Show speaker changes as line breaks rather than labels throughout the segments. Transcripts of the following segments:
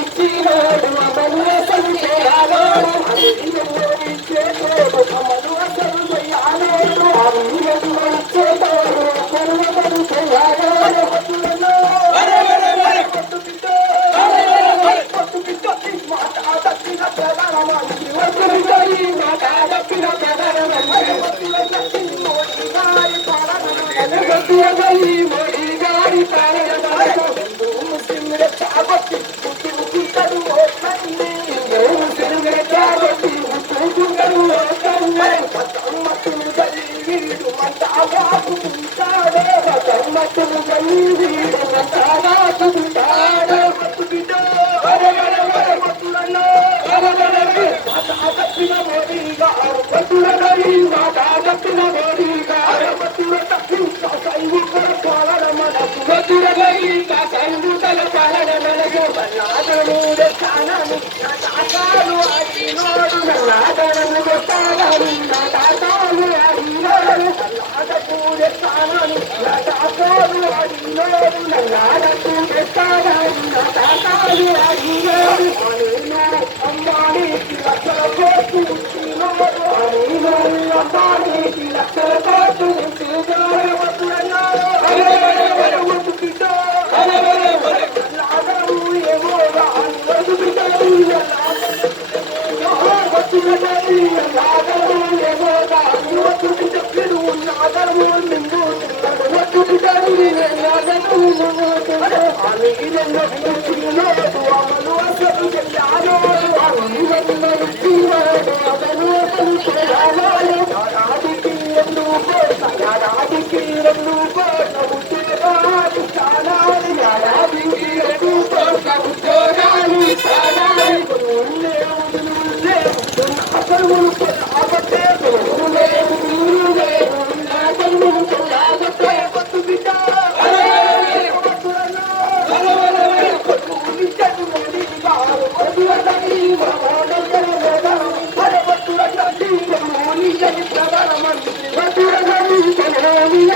ఇచ్చినోడు العدد للطعام لا تعتاد عيناه العدد للطعام لا تعتاد عيناه আমি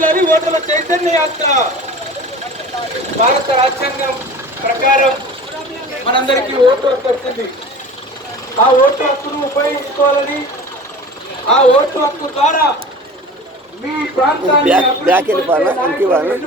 భారతీయులని ఓటర్ల చైతన్య యాత్ర. భారత రాజ్యాంగం ప్రకారం మనందరికీ ఓటు హక్కు వచ్చింది ఆ ఓటు హక్కును ఉపయోగించుకోవాలని ఆ ఓటు హక్కు ద్వారా మీ ప్రాంతాన్ని? ఎన్నుకోవాలని